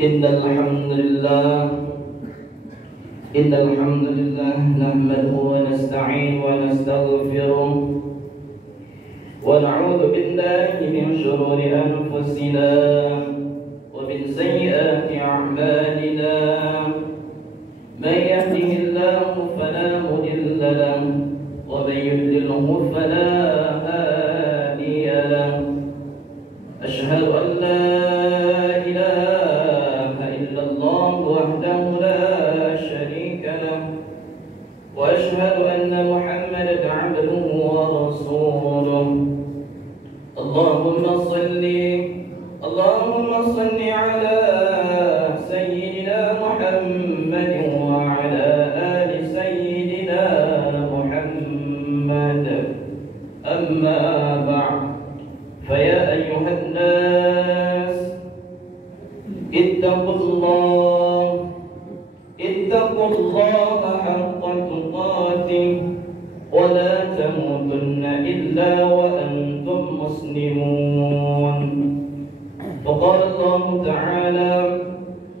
إن الحمد لله نحمده ونستعين ونستغفره ونعوذ بالله من شرور أنفسنا ومن سيئات أعمالنا من يهده الله فلا مضل له ومن يضلله فلا هادي له أشهد أن لا إله إلا الله وحده لا شريك له وأشهد أن محمدا عبده ورسوله اللهم صل على سيدنا محمد وعلى آل سيدنا محمد أما بعد فيا أيها الناس اتقوا الله حق تقاته ولا تموتن إلا وأنتم مسلمون. فقال الله تعالى: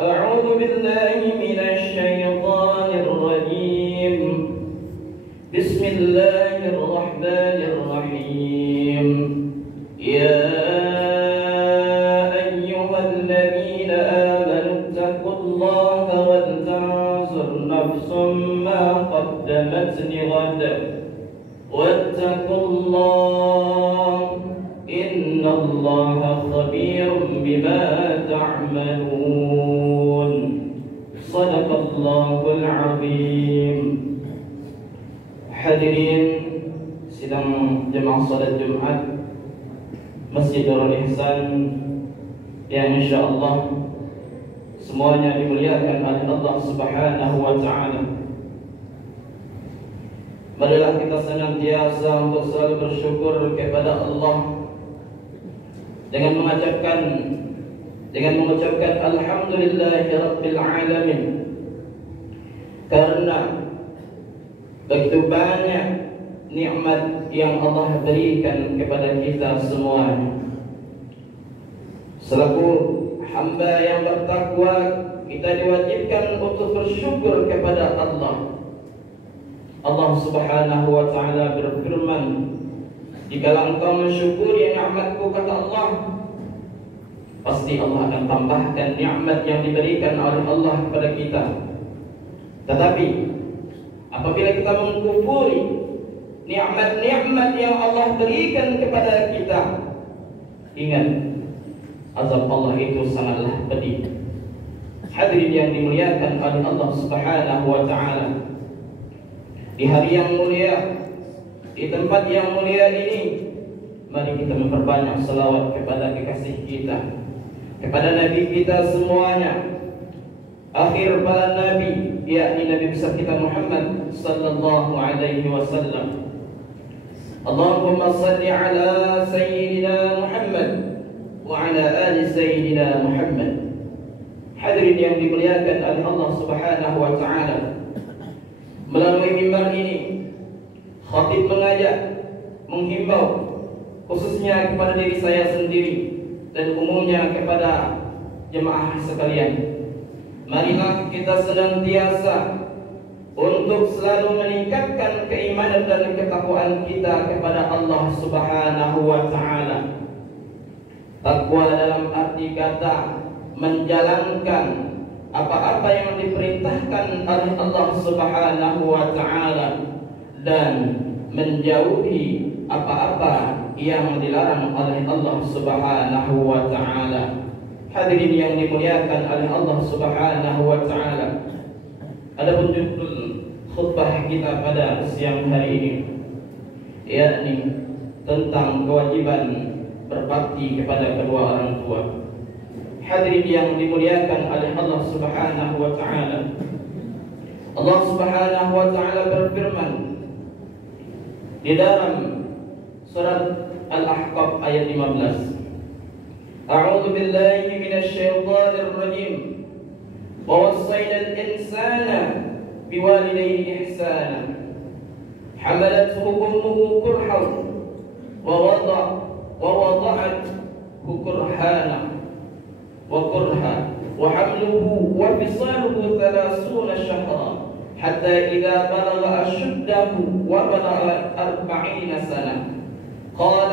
أعوذ بالله من الشيطان الرجيم. بسم الله الرحمن الرحيم. يا أيها الذين آمنوا اتقوا الله ولتنظر نفس ما قدمت لغد واتقوا الله إن الله خبير بما تعملون. صدق الله العظيم. Hadirin sidang jemaah salat Jumat Masjid Darul Ihsan yang insyaallah semuanya dimuliakan oleh Allah Subhanahu wa taala. Marilah kita senantiasa untuk selalu bersyukur kepada Allah dengan mengucapkan alhamdulillahirabbil alamin, karena begitu banyak nikmat yang Allah berikan kepada kita semuanya. Selaku hamba yang bertakwa, kita diwajibkan untuk bersyukur kepada Allah. Allah Subhanahu wa taala berfirman, "Jika engkau mensyukuri nikmatku," kata Allah, "pasti Allah akan tambahkan nikmat yang diberikan oleh Allah kepada kita." Tetapi apabila kita mengkufuri nikmat-nikmat yang Allah berikan kepada kita, ingat, azab Allah itu sangatlah pedih. Hadirin yang dimuliakan oleh Allah Subhanahu wa taala, di hari yang mulia, di tempat yang mulia ini, mari kita memperbanyak selawat kepada kekasih kita, kepada Nabi kita semuanya, akhir para Nabi, yakni Nabi besar kita Muhammad sallallahu alaihi wasallam. Allahumma salli ala Sayyidina Muhammad wa ala ali Sayyidina Muhammad. Hadirin yang dimuliakan oleh Allah Subhanahu wa taala, melalui mimbar ini khatib mengajak, menghimbau khususnya kepada diri saya sendiri dan umumnya kepada jemaah sekalian. Marilah kita senantiasa untuk selalu meningkatkan keimanan dan ketakwaan kita kepada Allah Subhanahu wa taala. Takwa dalam arti kata menjalankan apa-apa yang diperintahkan oleh Allah Subhanahu wa taala dan menjauhi apa-apa yang dilarang oleh Allah Subhanahu wa taala. Hadirin yang dimuliakan oleh Allah Subhanahu wa taala, adapun judul khutbah kita pada siang hari ini yakni tentang kewajiban berbakti kepada kedua orang tua. Hadirin yang dimuliakan oleh Allah Subhanahu wa taala, Allah Subhanahu wa taala berfirman di dalam surat Al-Ahqaf ayat 15, A'udzu billahi minasy syaithanir rajim. Wa wassayna al-insana biwalidayhi ihsana. Hamalathu ummuhu kurhan wa wada'athu kurhana wa kurha وحمله وفصاله 30 شهرا حتى إذا بلغ أشده وبلغ 40 سنة قال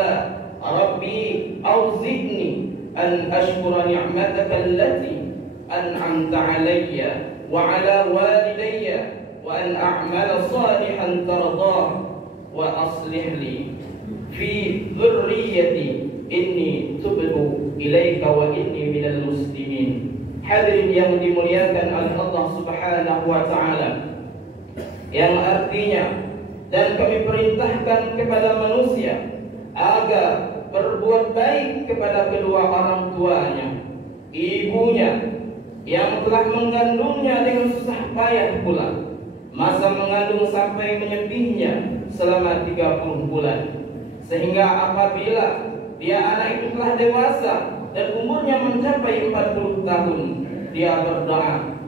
ربي أوزعني أن أشكر نعمتك التي أنعمت علي وعلى والدي وأن أعمل صالحا ترضاه وأصلح لي في ذريتي إني تبت إليك وإني من المسلمين. Hadirin yang dimuliakan oleh Allah Subhanahu wa taala, yang artinya, dan kami perintahkan kepada manusia agar berbuat baik kepada kedua orang tuanya, ibunya yang telah mengandungnya dengan susah payah pula, masa mengandung sampai menyepihnya selama 30 bulan, sehingga apabila dia anak itu telah dewasa dan umurnya mencapai 40 tahun, dia berdoa,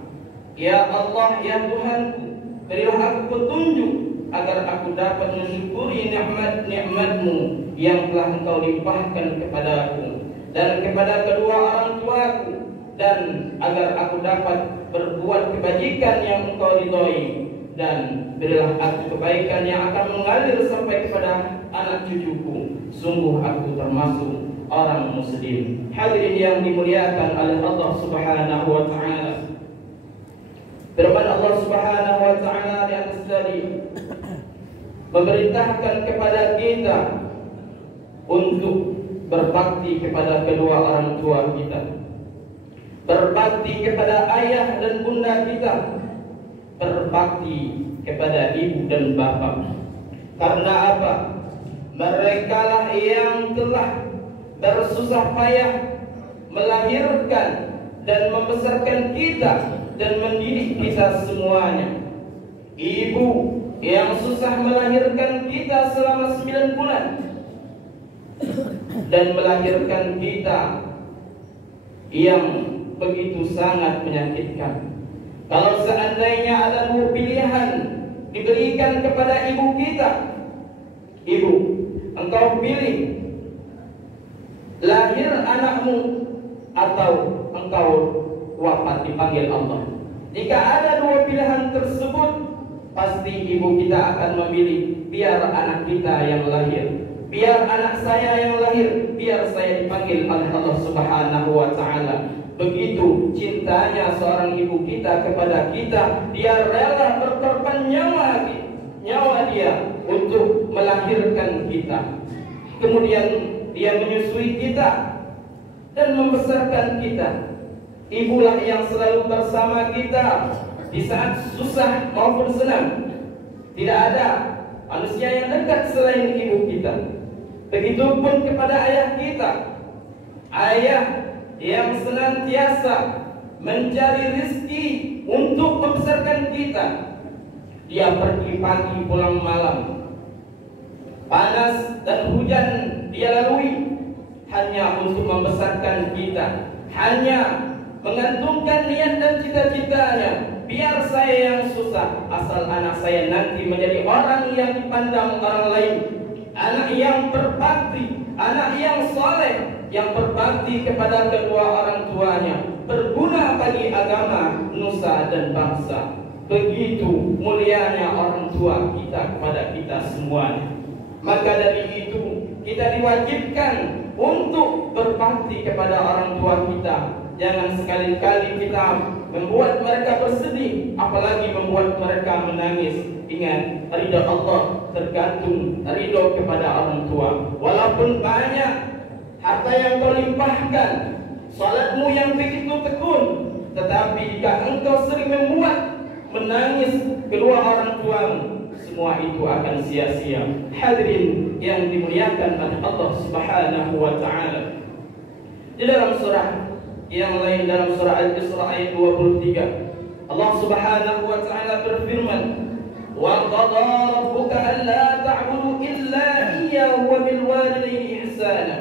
Ya Allah, ya Tuhanku, berilah aku petunjuk agar aku dapat mensyukuri nikmat-nikmat-Mu yang telah Engkau limpahkan kepadaku dan kepada kedua orang tuaku, dan agar aku dapat berbuat kebajikan yang Engkau ridhoi, dan berilah aku kebaikan yang akan mengalir sampai kepada anak cucuku. Sungguh aku termasuk orang muslim. Hadirin yang dimuliakan oleh Allah Subhanahu wa taala, firman Allah Subhanahu wa taala di atas tadi memerintahkan kepada kita untuk berbakti kepada kedua orang tua kita, berbakti kepada ayah dan bunda kita, berbakti kepada ibu dan bapak. Karena apa? Merekalah yang telah bersusah payah melahirkan dan membesarkan kita dan mendidik kita semuanya. Ibu yang susah melahirkan kita selama 9 bulan dan melahirkan kita yang begitu sangat menyakitkan. Kalau seandainya ada 2 pilihan diberikan kepada ibu kita, ibu, engkau pilih lahir anakmu atau engkau wafat dipanggil Allah. Jika ada 2 pilihan tersebut, pasti ibu kita akan memilih, biar anak kita yang lahir, biar anak saya yang lahir, biar saya dipanggil oleh Allah Subhanahu wa taala. Begitu cintanya seorang ibu kita kepada kita, dia rela berkorban nyawa dia untuk melahirkan kita. Kemudian dia menyusui kita dan membesarkan kita. Ibulah yang selalu bersama kita di saat susah maupun senang. Tidak ada manusia yang dekat selain ibu kita. Begitupun kepada ayah kita. Ayah yang senantiasa mencari rezeki untuk membesarkan kita. Dia pergi pagi pulang malam, panas dan hujan dia lalui hanya untuk membesarkan kita, hanya mengantungkan niat dan cita-citanya, biar saya yang susah, asal anak saya nanti menjadi orang yang dipandang orang lain, anak yang berbakti, anak yang soleh, yang berbakti kepada kedua orang tuanya, berguna bagi agama, nusa dan bangsa. Begitu mulianya orang tua kita kepada kita semuanya. Maka dari itu kita diwajibkan untuk berbakti kepada orang tua kita. Jangan sekali-kali kita membuat mereka bersedih, apalagi membuat mereka menangis. Ingat, ridha Allah tergantung ridha kepada orang tua. Walaupun banyak harta yang kau limpahkan, salatmu yang begitu tekun, tetapi jika engkau sering membuat menangis kedua orang tuamu, semua itu akan sia-sia. Hadirin yang dimuliakan oleh Allah Subhanahu wa taala, di dalam surah yang lain, dalam surah Al-Isra ayat 23, Allah Subhanahu wa taala berfirman, wa qada rabbuka alla ta'budu illa iyyahu wa bil walidayni ihsana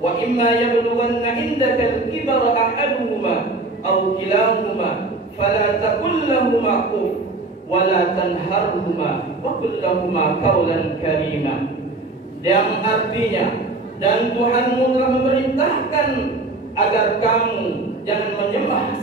wa imma yablughanna 'indaka al-kibara ahaduhuma aw kilahuma fala taqul lahumā uff wa la tanharhumā wa qul lahumā qawlan karīmā. Yang artinya, dan Tuhanmu telah memerintahkan agar kamu jangan menyembah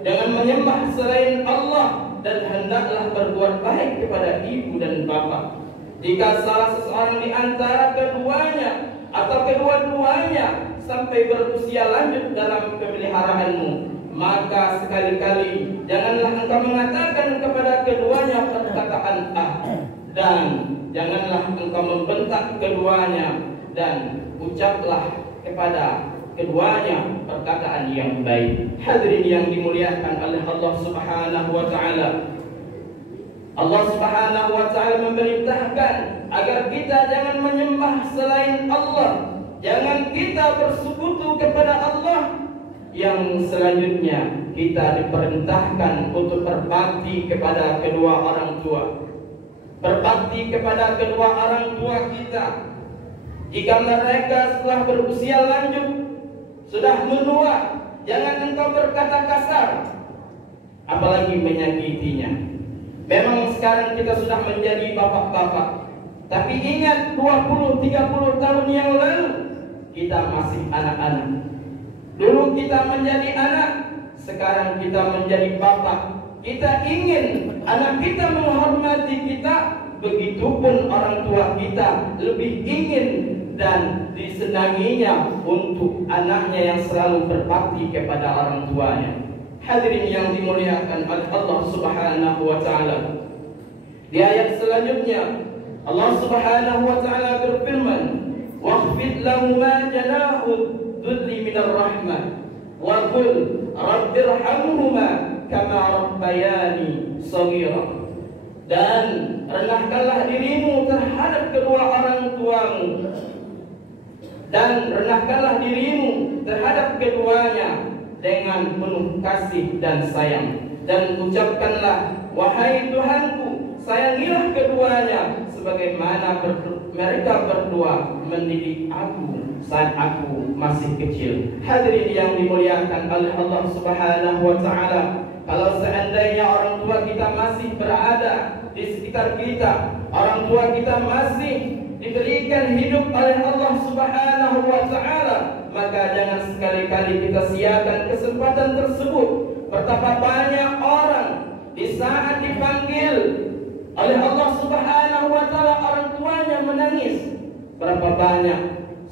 dengan menyembah selain Allah, dan hendaklah berbuat baik kepada ibu dan bapa. Jika salah seseorang di antara keduanya atau kedua-duanya sampai berusia lanjut dalam pemeliharaanmu, maka sekali-kali janganlah engkau mengatakan kepada keduanya perkataan dan janganlah engkau membentak keduanya, dan ucaplah kepada keduanya perkataan yang baik. Hadirin yang dimuliakan oleh Allah Subhanahu wa taala. Allah Subhanahu wa taala memerintahkan agar kita jangan menyembah selain Allah, jangan kita bersekutu kepada Allah. Yang selanjutnya kita diperintahkan untuk berbakti kepada kedua orang tua. Berbakti kepada kedua orang tua kita. Jika mereka setelah berusia lanjut, sudah menua, jangan engkau berkata kasar, apalagi menyakitinya. Memang sekarang kita sudah menjadi bapak-bapak, tapi ingat 20-30 tahun yang lalu kita masih anak-anak. Dulu kita menjadi anak, sekarang kita menjadi bapak. Kita ingin anak kita menghormati kita, begitupun orang tua kita lebih ingin dan disenanginya untuk anaknya yang selalu berbakti kepada orang tuanya. Hadirin yang dimuliakan oleh Allah Subhanahu wa taala. Di ayat selanjutnya Allah Subhanahu wa taala berfirman, "Wakhfid lahumā janāhu dhulli minar rahmah wa qul rabbirhamhumā kamā rabbayānī shaghīrā." Dan rendahkanlah dirimu terhadap kedua orang tuamu, dan rendahkanlah dirimu terhadap keduanya dengan penuh kasih dan sayang, dan ucapkanlah, "Wahai Tuhanku, sayangilah keduanya sebagaimana mereka berdua mendidik aku saat aku masih kecil." Hadirin yang dimuliakan oleh Allah Subhanahu wa taala, kalau seandainya orang tua kita masih berada di sekitar kita, orang tua kita masih diberikan hidup oleh Allah Subhanahu wa taala, maka jangan sekali-kali kita siakan kesempatan tersebut. Betapa banyak orang di saat dipanggil oleh Allah Subhanahu wa taala orang tuanya menangis. Berapa banyak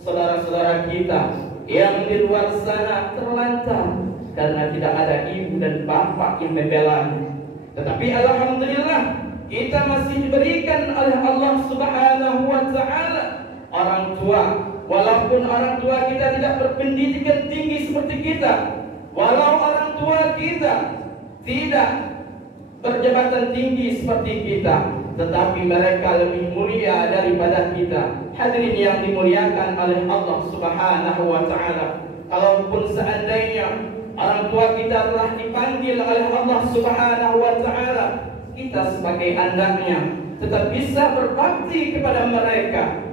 saudara-saudara kita yang di luar sana terlantar karena tidak ada ibu dan bapak yang membelanya. Tetapi alhamdulillah kita masih diberikan oleh Allah Subhanahu wa taala orang tua. Walaupun orang tua kita tidak berpendidikan tinggi seperti kita, walau orang tua kita tidak berjabatan tinggi seperti kita, tetapi mereka lebih mulia daripada kita. Hadirin yang dimuliakan oleh Allah Subhanahu wa taala, kalaupun seandainya orang tua kita telah dipanggil oleh Allah Subhanahu wa taala, kita sebagai anaknya tetap bisa berbakti kepada mereka,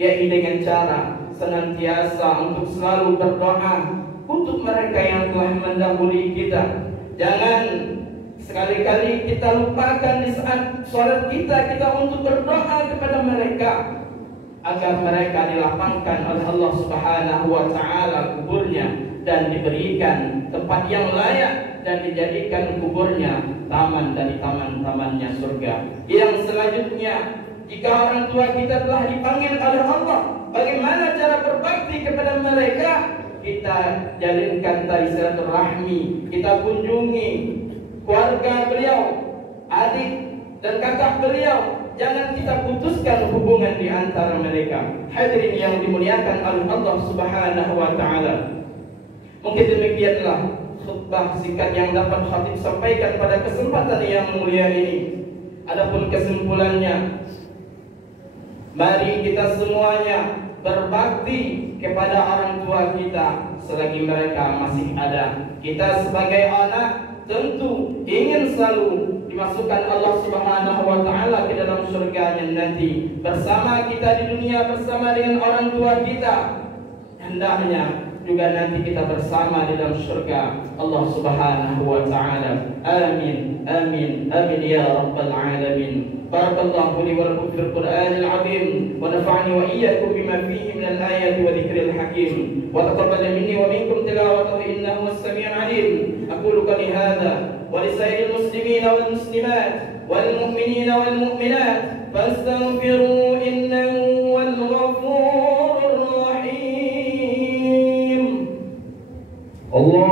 yaitu dengan cara senantiasa untuk selalu berdoa untuk mereka yang telah mendahului kita. Jangan sekali-kali kita lupakan di saat sholat kita untuk berdoa kepada mereka, agar mereka dilapangkan oleh Allah Subhanahu wa taala kuburnya dan diberikan tempat yang layak, dan dijadikan kuburnya taman dari taman-tamannya surga. Yang selanjutnya, jika orang tua kita telah dipanggil oleh Allah, bagaimana cara berbakti kepada mereka? Kita jalinkan tali silaturahmi, kita kunjungi keluarga beliau, adik dan kakak beliau. Jangan kita putuskan hubungan di antara mereka. Hadirin yang dimuliakan oleh Allah Subhanahu wa taala, mungkin demikianlah khutbah singkat yang dapat khatib sampaikan pada kesempatan yang mulia ini. Adapun kesimpulannya, mari kita semuanya berbakti kepada orang tua kita selagi mereka masih ada. Kita sebagai anak tentu ingin selalu dimasukkan Allah Subhanahu wa taala ke dalam surganya nanti. Bersama kita di dunia, bersama dengan orang tua kita, hendaknya juga nanti kita bersama di dalam surga Allah Subhanahu wa taala. Amin, amin, amin ya rabbal alamin. Barakallahu li wa lakum fil Qur'anil azim, wa nafa'ani wa iyyakum bima fihi minal ayati wa dzikril hakim, wa taqabbal minni wa minkum tilawatahu innahu was-sami'ul alim. أقول قولي هذا ولسائر المسلمين والمسلمات والمؤمنين والمؤمنات فاستغفروا إنه هو الغفور الرحيم. الله